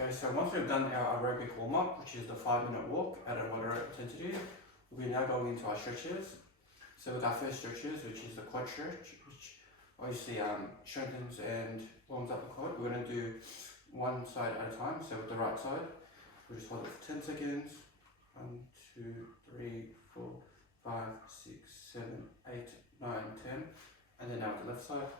Okay, so once we've done our aerobic warm-up, which is the 5-minute walk at a moderate intensity, we're now going into our stretches. So with our first stretches, which is the quad stretch, which obviously strengthens and warms up the quad, we're going to do one side at a time. So with the right side, we'll just hold it for 10 seconds. 1, 2, 3, 4, 5, 6, 7, 8, 9, 10. And then now with the left side,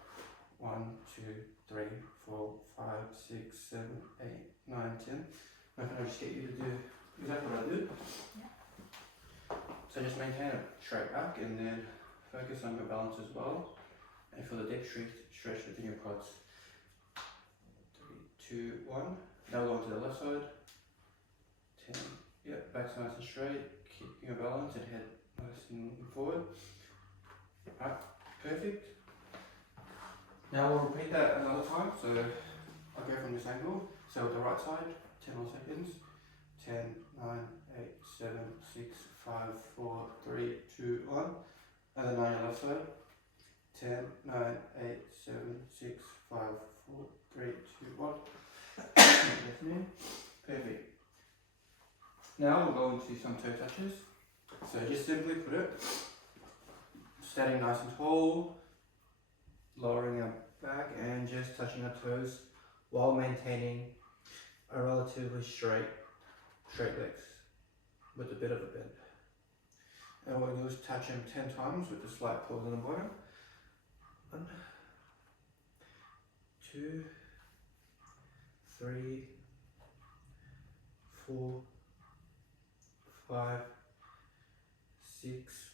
1, 2, 3, 4, 5, 6, 7, 8, 9, 10. Now can I just get you to do exactly what I did? Yeah. So just maintain it straight back and then focus on your balance as well. And feel the deep stretch within your quads. 3, 2, 1. Now we'll go on to the left side. 10. Yep, back's nice and straight. Keep your balance and head nice and forward. Right, perfect. Now we'll repeat that another time. So I'll go from this angle. So with the right side, 10 more seconds. 10, 9, 8, 7, 6, 5, 4, 3, 2, 1. And then now your left side. 10, 9, 8, 7, 6, 5, 4, 3, 2, 1. Perfect. Now we'll go into some toe touches. So just simply put it, standing nice and tall, lowering our back and just touching our toes while maintaining a relatively straight legs with a bit of a bend. And what we'll do is touch them 10 times with a slight pause on the bottom. 1, 2, 3, 4, 5, 6,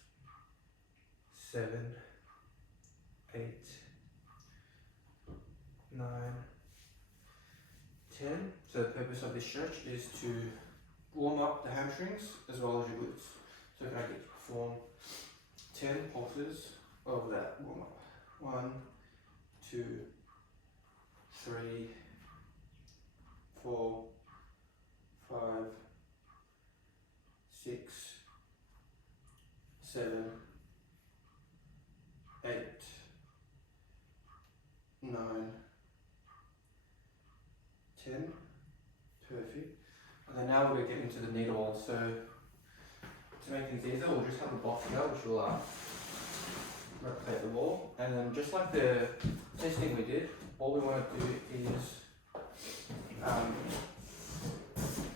7, 8, 9, 10. So the purpose of this stretch is to warm up the hamstrings as well as your glutes. So can I get you to perform 10 pulses of that warm up? 1, 2, 3, 4, 5, 6, 7, 8, 9, 10. Perfect. And then now we're going to get into the knee to wall. So to make things easier, we'll just have a box here which will replicate the wall. And then just like the testing we did, all we want to do is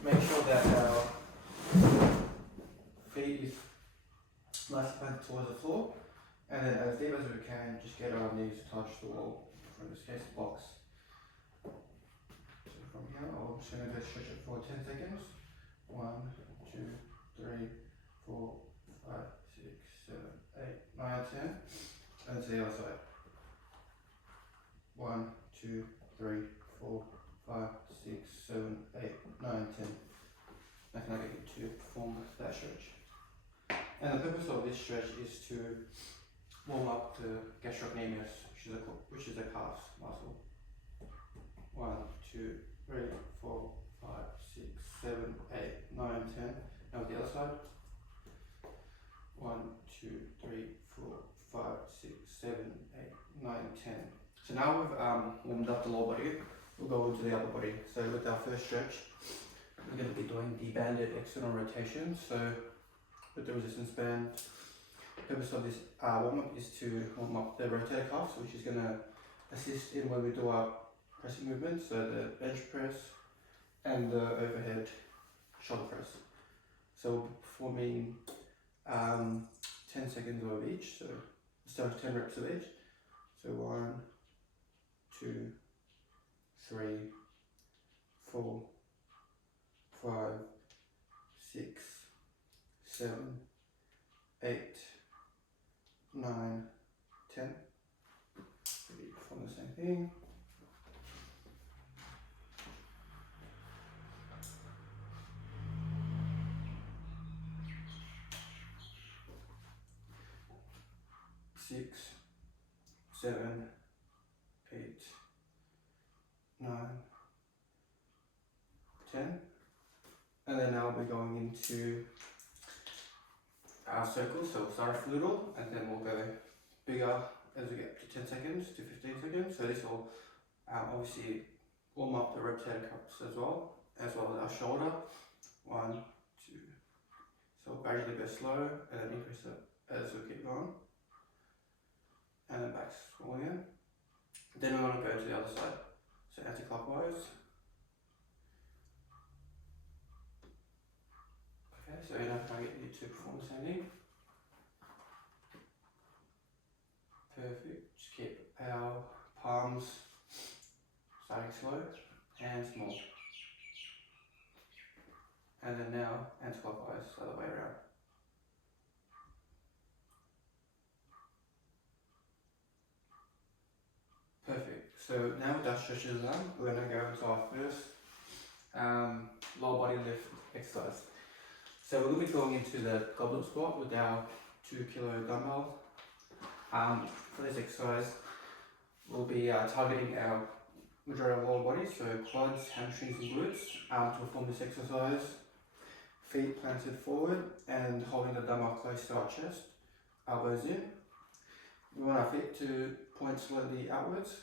make sure that our feet is nice and planted towards the floor, and then as deep as we can, just get our knees to touch the wall, or in this case the box. So from here, I'm just going to go stretch it for 10 seconds. 1, 2, 3, 4, 5, 6, 7, 8, 9, 10. And to the other side. 1, 2, 3, 4, 5, 6, 7, 8, 9, 10. Now can I get you to perform that stretch? And the purpose of this stretch is to warm up the gastrocnemius, which is a calf muscle. 1, 2, 3, 4, 5, 6, 7, 8, 9, 10. Now with the other side. 1, 2, 3, 4, 5, 6, 7, 8, 9, 10. So now we've warmed up the lower body, we'll go into the upper body. So with our first stretch, we're going to be doing the banded external rotation. So with the resistance band, the purpose of this warm-up is to warm up the rotator cuffs, which is going to assist in when we do our pressing movements, so the bench press and the overhead shoulder press. So we'll be performing 10 seconds of each, so 10 reps of each. So 1, 2, 3, 4, 5, 6, 7, 8, 9, 10. Perform the same thing. Six, 7, 8, 9, 10. And then now we're going into our circles. So we'll start off little and then we'll go bigger as we get to 10 seconds to 15 seconds. So this will obviously warm up the rotator cuffs as well. as well as our shoulder. 1, 2. So we'll gradually go slow and then increase it as we keep going. And then back small again. Then we want to go to the other side. So anti-clockwise. Okay, so now can I get you to perform the same thing? Perfect. Just keep our palms starting slow, hands small. And then now anti-clockwise, the other way around. Perfect. So now with our stretches done, we're going to go into our first lower body lift exercise. So we're going to be going into the goblet squat with our 2 kilo dumbbell. For this exercise, we'll be targeting our majority of lower body, so quads, hamstrings and glutes. To perform this exercise, feet planted forward and holding the dumbbell close to our chest, elbows in. We want our feet to point slightly outwards,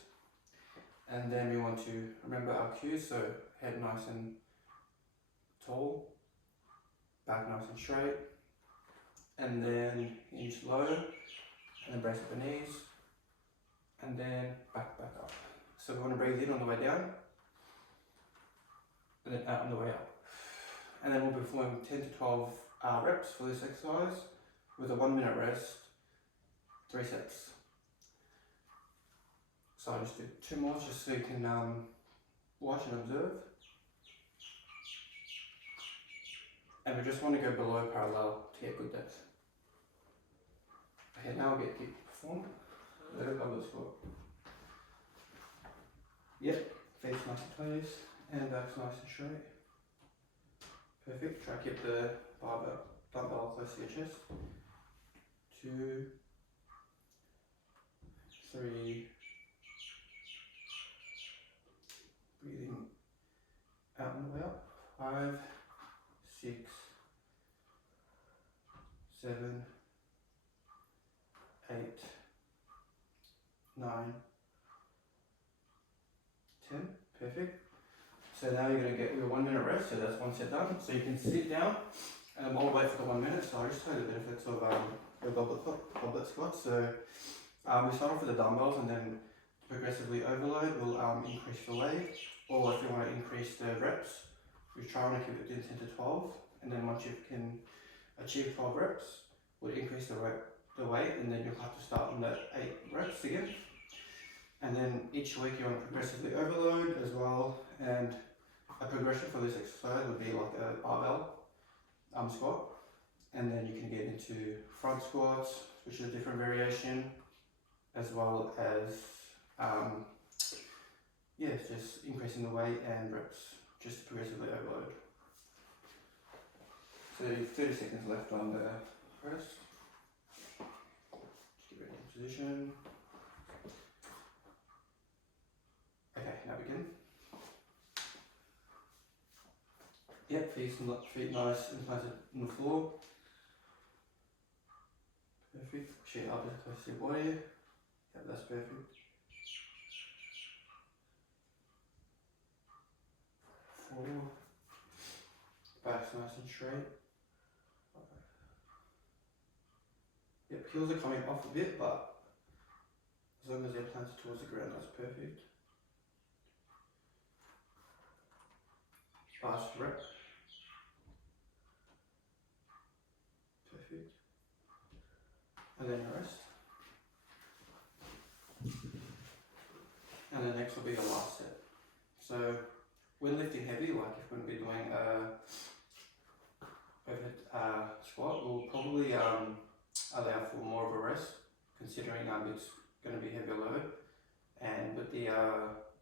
and then we want to remember our cues, so head nice and tall, back nice and straight, and then hinge low, and then brace up the knees, and then back up. So we want to breathe in on the way down, and then out on the way up. And then we'll be performing 10 to 12 reps for this exercise with a 1 minute rest, 3 sets. So I'll just do 2 more just so you can watch and observe. And we just want to go below parallel to get good depth. Okay, now we'll get you perform. Let it go, squat. Yep, face nice and close, and back's nice and straight. Perfect. Try to keep the dumbbell close to your chest. 2, 3. Breathing out and the way up. 5, 6, 7, 8, 9, 10. Perfect. So now you're going to get your 1 minute rest, so that's 1 set done. So you can sit down while we wait for the 1 minute. So I'll just tell you the benefits of the goblet squat. So we start off with the dumbbells and then progressively overload will increase the weight. Or if you want to increase the reps, we try and keep it within 10 to 12. And then once you can achieve 12 reps, we'll increase the weight, and then you'll have to start on the 8 reps again. And then each week you want to progressively overload as well. And a progression for this exercise would be like a barbell squat. And then you can get into front squats, which is a different variation, as well as just increasing the weight and reps, just to progressively overload. So 30 seconds left on the press. Just get ready in position. Okay, now begin. Yep, feet nice and planted on the floor. Perfect. Push it up as close to your body. Yep, that's perfect. 4. Back's nice and straight. 5. Yep, heels are coming off a bit, but as long as they're planted towards the ground, that's perfect. Last rep. Perfect. And then rest. And then next will be the last set. So when lifting heavy, like if we're going to be doing overhead squat, we'll probably allow for more of a rest, considering it's going to be heavier load. And with the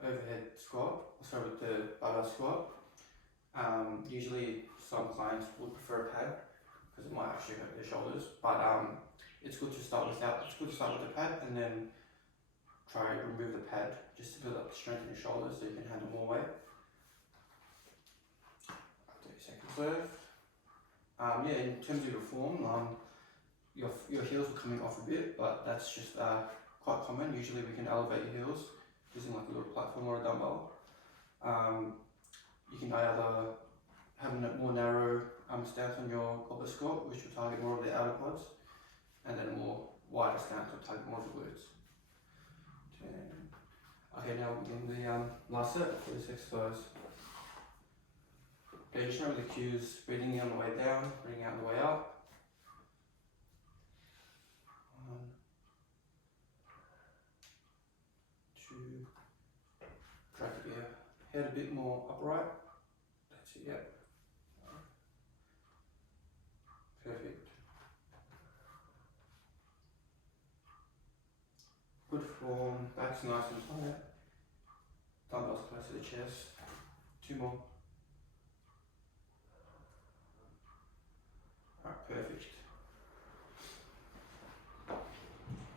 overhead squat, with the barbell squat, usually some clients would prefer a pad because it might actually hurt their shoulders. But it's good to start with the pad and then try and remove the pad just to build up the strength in your shoulders so you can handle more weight. 30 seconds left. In terms of your form, your heels are coming off a bit, but that's just quite common. Usually we can elevate your heels using like a little platform or a dumbbell. you can either have a more narrow stance on your goblet squat, which will target more of the outer quads, and then a more wider stance will target more of the glutes. 10. Okay, now we'll begin the last set for this exercise. Okay, just remember the cues: breathing in on the way down, breathing out on the way up. 1, 2. Try to get your head a bit more upright. That's it, yep. Perfect. Good form, back's nice and tight. Dumbbells close to the chest. 2 more. Alright, perfect.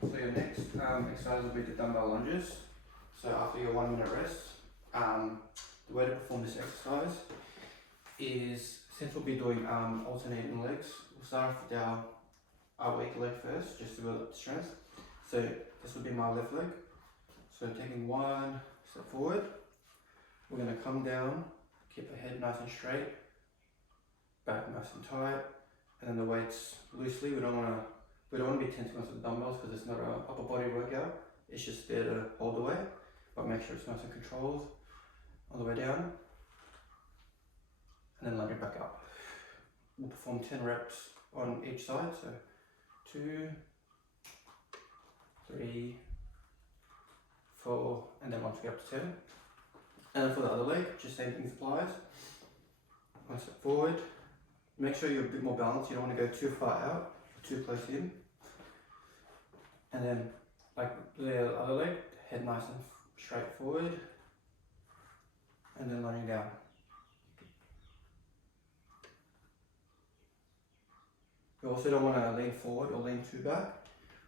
So your next exercise will be the dumbbell lunges. So after your 1 minute rest, the way to perform this exercise is, since we'll be doing alternating legs, we'll start off with our weak leg first, just to build up the strength. So this will be my left leg. So taking 1 step forward, we're going to come down, keep the head nice and straight, back nice and tight, and then the weights loosely. We don't want to be tensing onto the dumbbells because it's not an upper body workout. It's just there to hold the weight, but make sure it's nice and controlled on the way down, and then lunge it back up. We'll perform 10 reps on each side. So 2, 3, 4, and then once we get up to 10. And then for the other leg, just same thing applies. 1 step forward. Make sure you're a bit more balanced. You don't want to go too far out, too close in. And then, like the other leg, head nice and straight forward, and then lunging down. You also don't want to lean forward or lean too back.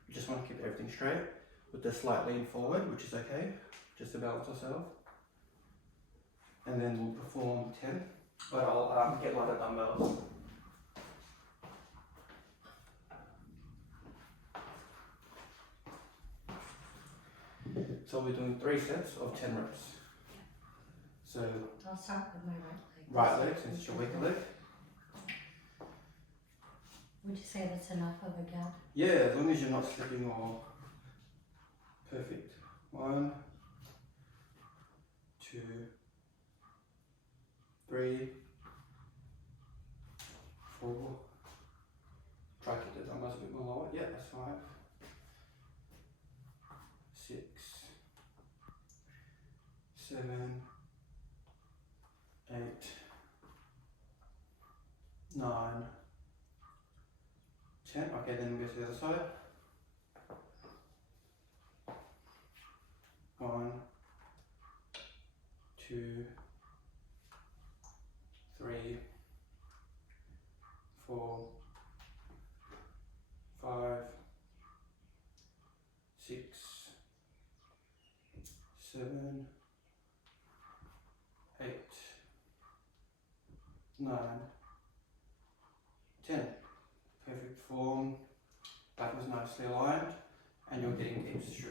You just want to keep everything straight with the slight lean forward, which is okay, just to balance ourselves. And then we'll perform 10, but I'll get lighter dumbbells. So we're doing 3 sets of 10 reps. So I'll start with my right leg. Right leg, since it's your weaker leg. Would you say that's enough of a gap? Yeah, as long as you're not slipping or perfect. 1, 2, 3, 4. Try to get the dumbbells a bit more lower. Yeah, that's 5, 6, 7, 8, 9, 10. Okay, then we go to the other side. 1, 2, 3, 4, 5, 6, 7, 8, 9, 10. Perfect form. Back was nicely aligned, and you're getting extra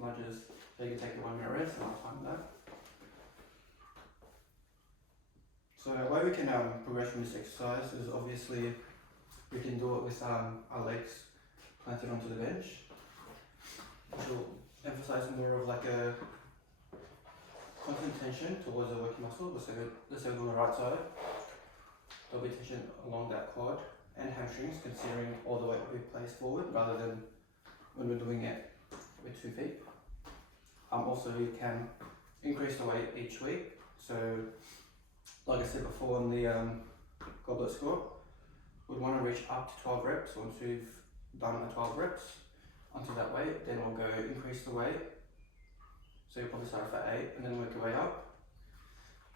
lunges. So you can take a 1 minute rest, and I'll time that. So the way we can progress from this exercise is obviously we can do it with our legs planted onto the bench, which will emphasize more of like a constant tension towards the working muscle. Let's say we're on the right side, there'll be tension along that quad and hamstrings, considering all the weight will be placed forward rather than when we're doing it with 2 feet. Also, you can increase the weight each week. So, like I said before on the goblet squat, we'd want to reach up to 12 reps. Once we've done the 12 reps onto that weight, then we'll go increase the weight. So you'll probably start off at 8 and then work your way up.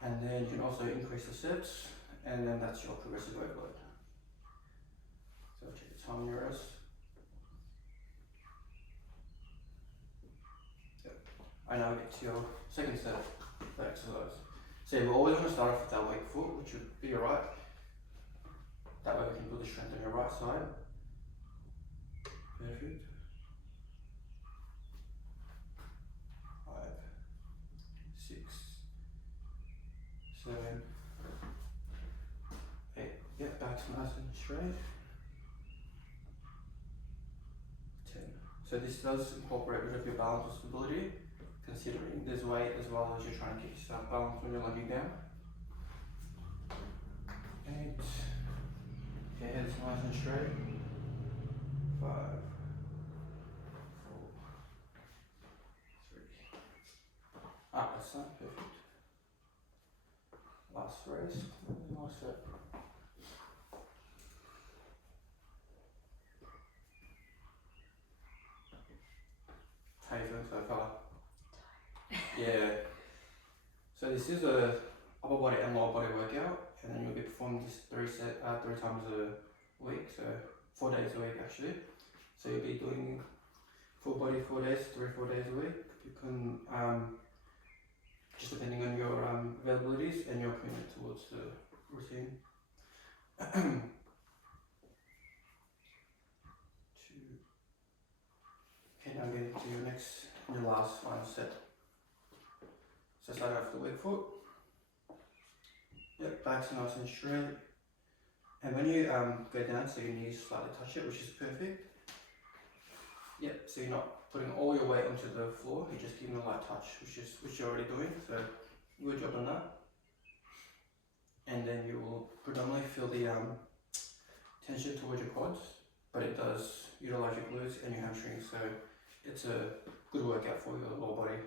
And then you can also increase the sets, and then that's your progressive workload. So check the time on your wrist. Yep. I now get to your second set of exercise. So we're always going to start off with our weak foot, which would be your right. That way we can build the strength on your right side. Perfect. 5, 6, 7, 8. Yep, back's nice and straight. 10. So this does incorporate a bit of your balance or stability, considering there's weight as well as you're trying to keep yourself balanced when you're lying down. 8. Okay, head's nice and straight. 5, 4, 3. That's not perfect. Last raise. Last set. How you feeling so far? Yeah. So this is a upper body and lower body workout, and then you'll be performing this 3 times a week, so 4 days a week actually. So you'll be doing full body 4 days, 4 days a week. You can just depending on your availabilities and your commitment towards the routine. 2. Okay, now get into your next, your last final set. So start off the weak foot. Yep, back's nice and straight. And when you go down, so your knees slightly touch it, which is perfect. Yep, so you're not putting all your weight onto the floor, you're just giving a light touch, which you're already doing, so good job on that. And then you will predominantly feel the tension towards your quads, but it does utilize your glutes and your hamstrings, so it's a good workout for your lower body.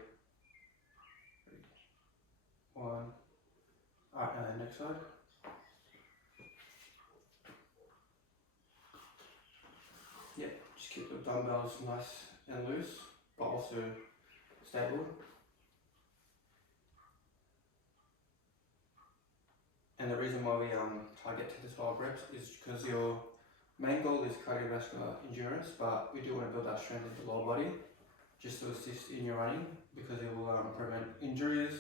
1. Alright, and then next side. Yep, just keep the dumbbells nice and loose, but also stable. And the reason why we target 10 to 12 reps is because your main goal is cardiovascular endurance, but we do want to build that strength in the lower body just to assist in your running, because it will prevent injuries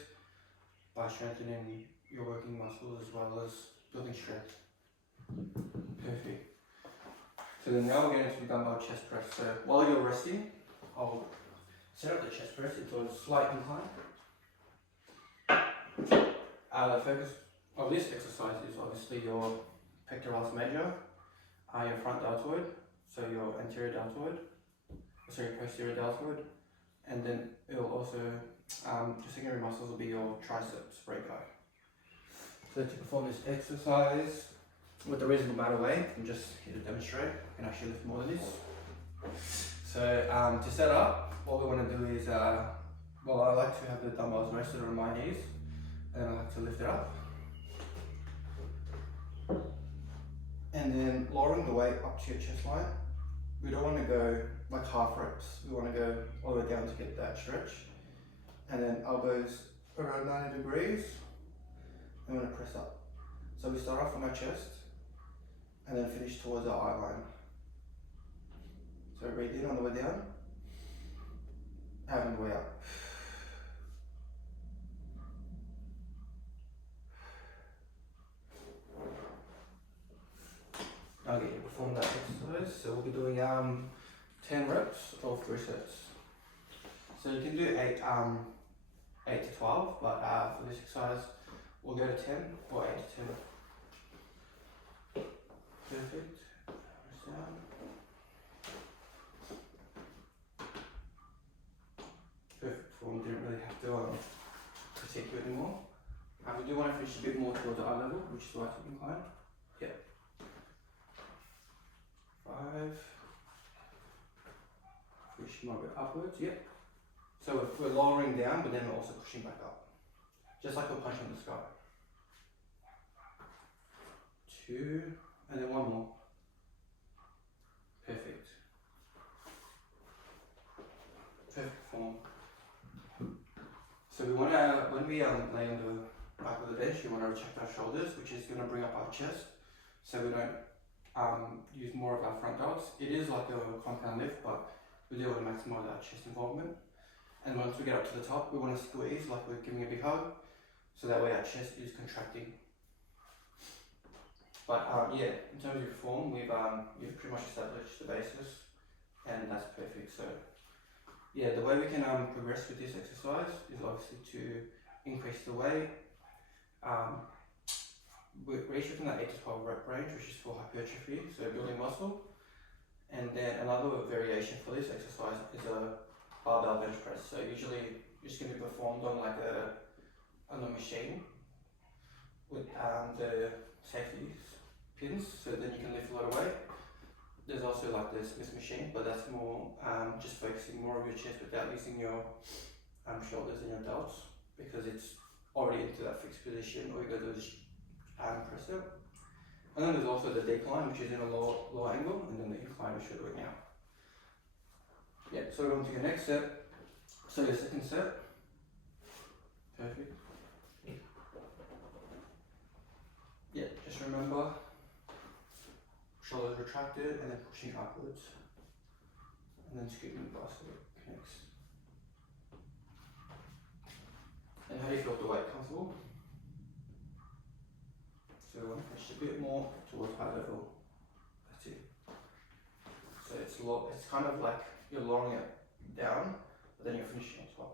by strengthening your working muscles as well as building strength. Perfect. So then now we're getting into the dumbbell chest press. So while you're resting, I'll set up the chest press into a slight incline. The focus of this exercise is obviously your pectoralis major, your front deltoid, so your anterior deltoid, sorry, posterior deltoid, and then it will also, your secondary muscles will be your triceps brachii. So to perform this exercise with a reasonable amount of weight, I'm just here to demonstrate, I can actually lift more than this. So to set up, what we want to do is, well, I like to have the dumbbells rested on my knees, and then I like to lift it up. And then lowering the weight up to your chest line. We don't want to go like half reps, we want to go all the way down to get that stretch. And then elbows around 90 degrees, and we're going to press up. So we start off on our chest, and then finish towards our eye line. So breathe in on the way down, out on the way up. Okay, perform that exercise. So we'll be doing 10 reps of 3 sets. So you can do 8 to 12, but for this exercise, we'll go to 10 or 8 to 10. Perfect. Press down. Perfect form. Didn't really have to critique you anymore. We do want to finish a bit more towards the eye level, which is why I took incline. Yep. 5. Push more bit upwards. Yep. So we're lowering down, but then we're also pushing back up, just like we're punching the sky. 2, and then 1 more. Perfect. Perfect form. So we want to, when we lay on the back of the bench, we want to retract our shoulders, which is going to bring up our chest, so we don't use more of our front delts. It is like a compound lift, but we do want to maximize our chest involvement. And once we get up to the top, we want to squeeze like we're giving a big hug, so that way our chest is contracting. But yeah, in terms of your form, you've pretty much established the basis, and that's perfect. So yeah, the way we can progress with this exercise is obviously to increase the weight, we're reaching that 8 to 12 rep range, which is for hypertrophy, so building muscle. And then another variation for this exercise is a barbell bench press. So usually it's going to be performed on on a machine with the safety pins, so then you can lift a lot of weight. There's also like the Smith machine, but that's more just focusing more of your chest without using your shoulders and your delts, because it's already into that fixed position. All you got to do is press it. And then there's also the decline, which is in a low angle, and then the incline, which we're doing now. Yeah, so we're on to your next set. So your second set. Perfect. Yeah, just remember, shoulders retracted and then pushing upwards. And then scooping the basket connects. And how do you feel with the weight? Comfortable? So we want to push a bit more towards eye level. That's it. So it's low. It's kind of like you're lowering it down, but then you're finishing on top,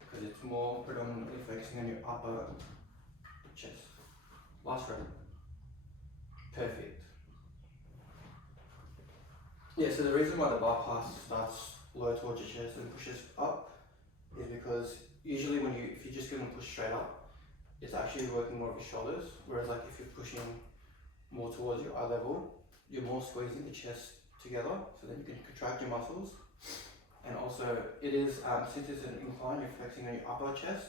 because it's more predominantly focusing on your upper chest. Last rep. Perfect. Yeah. So the reason why the bar pass starts low towards your chest and pushes up is because usually if you're just going to push straight up, it's actually working more of your shoulders, whereas like if you're pushing more towards your eye level, you're more squeezing the chest together, so then you can contract your muscles. And also it is, since it's an incline, you're focusing on your upper chest,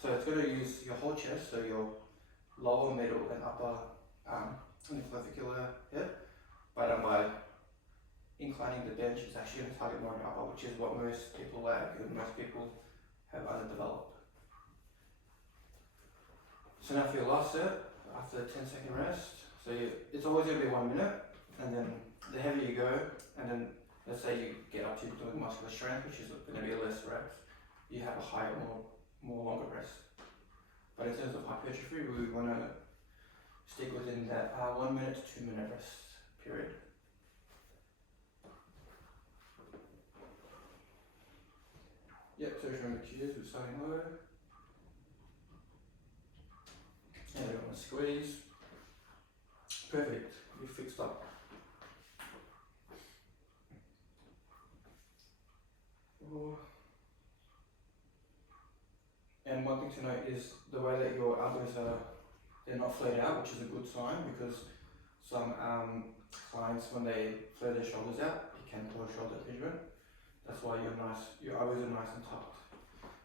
so it's going to use your whole chest, so your lower, middle and upper and clavicular head, but by inclining the bench, it's actually going to target more on your upper, which is what most people lack and most people have underdeveloped. So now for your last set, after the 10-second rest, so it's always going to be 1 minute, and then the heavier you go, and then let's say you get up to doing muscular strength, which is going to be less reps, you have a higher, more longer rest. But in terms of hypertrophy, we want to stick within that 1 minute to 2 minute rest period. Yep, so just remember cues, we're starting low. And we want to squeeze. Perfect, you're fixed up. And one thing to note is the way that your elbows they're not flared out, which is a good sign, because some clients, when they flare their shoulders out, it can cause shoulder impingement. That's why your elbows are nice and tucked,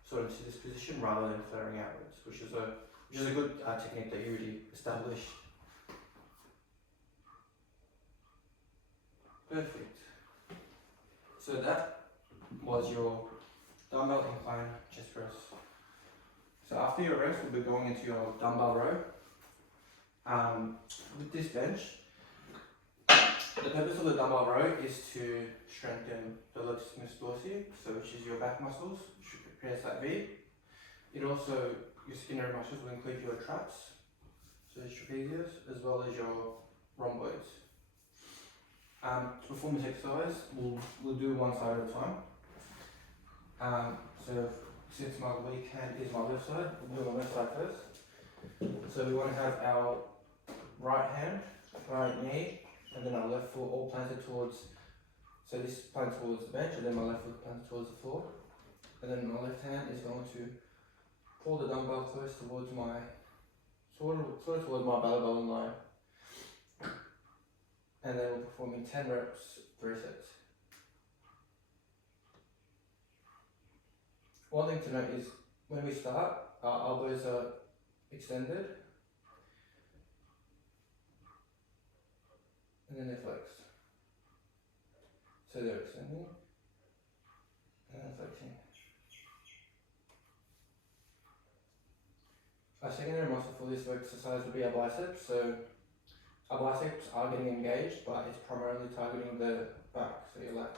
sort of into this position rather than flaring outwards, which is a good technique that you already established. Perfect. So that was your dumbbell incline chest press. So after your rest, we'll be going into your dumbbell row. With this bench, the purpose of the dumbbell row is to strengthen the latissimus dorsi, so which is your back muscles, which prepares that V. It also, your secondary muscles will include your traps, so your trapezius, as well as your rhomboids. To perform this exercise, we'll do one side at a time. So since my weak hand is my left side, we'll do my left side first. So we want to have our right hand, right knee, and then our left foot all planted towards, so this planted towards the bench, and then my left foot planted towards the floor. And then my left hand is going to pull the dumbbell close towards my, sort of towards my belly button line. And then we're performing 10 reps, 3 sets. One thing to note is when we start, our elbows are extended and then they flex. So they're extending and then flexing. Our secondary muscle for this exercise will be our biceps. So our biceps are getting engaged, but it's primarily targeting the back, so your lats.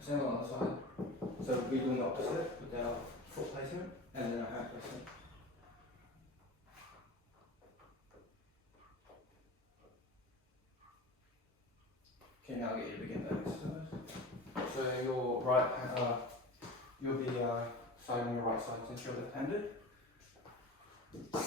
Same on the other side. So we're doing the opposite with our foot placement and then our hand placement. Okay, now I'll get you to begin that exercise. So your right hand, you'll be starting on your right side since you're left-handed. Perfect.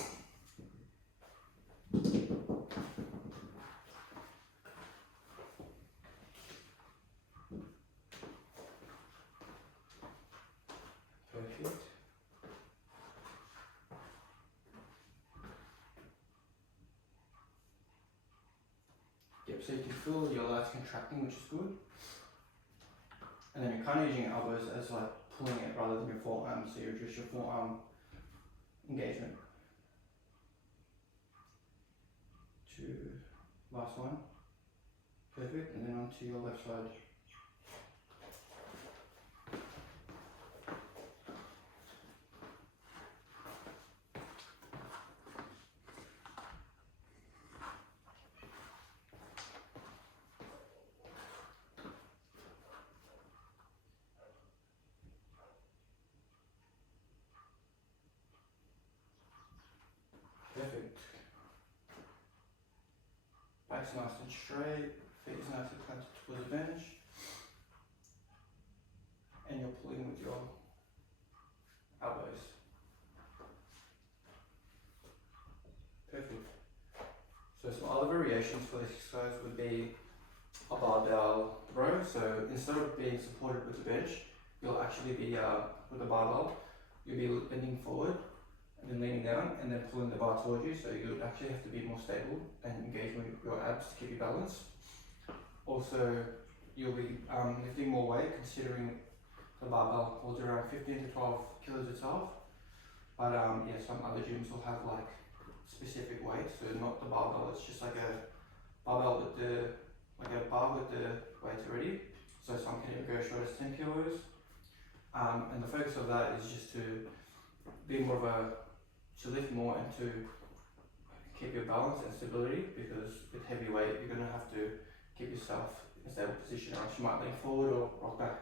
Yep, so you can feel your lats contracting, which is good. And then you're kind of using your elbows as like pulling it rather than your forearm, so you reduce your forearm engagement. Last one. Perfect, and then onto your left side. Perfect. Back's nice and straight, feet is nice and planted towards the bench. And you're pulling with your elbows. Perfect. So some other variations for this exercise would be a barbell row. So instead of being supported with the bench, you'll actually be with a barbell, you'll be bending forward and then leaning down and then pulling the bar towards you, so you actually have to be more stable and engage with your abs to keep you balanced. Also, you'll be lifting more weight, considering the barbell holds around 15 to 12 kilos itself. But yeah, some other gyms will have like specific weights, so not the barbell, it's just like a barbell with the, like a bar with the weights already. So some can even go as short as 10 kilos. And the focus of that is just to be more of a, to lift more and to keep your balance and stability, because with heavy weight you're going to have to keep yourself in a stable position, or else you might lean forward or rock back.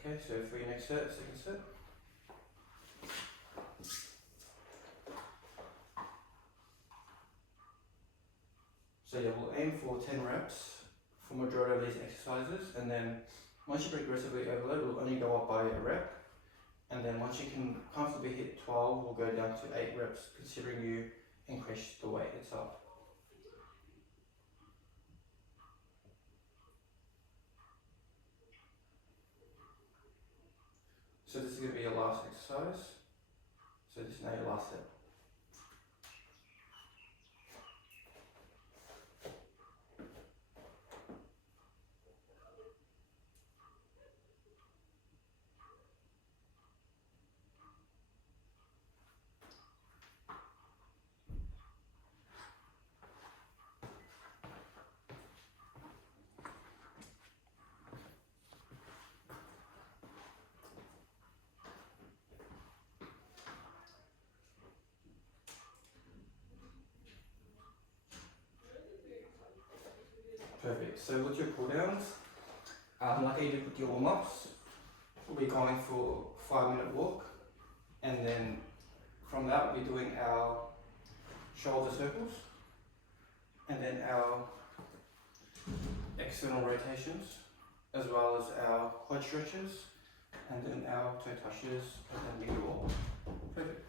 Okay, so for your next set, second set. So yeah, we'll aim for 10 reps for majority of these exercises, and then once you progressively overload, we'll only go up by a rep, and then once you can comfortably hit 12, we'll go down to 8 reps, considering you increase the weight itself. So this is going to be your last exercise. So this is now your last set. Perfect. So with your cool downs, like you did with your warm ups, we'll be going for 5-minute walk, and then from that we'll be doing our shoulder circles, and then our external rotations, as well as our quad stretches, and then our toe touches, and then we do all. Perfect.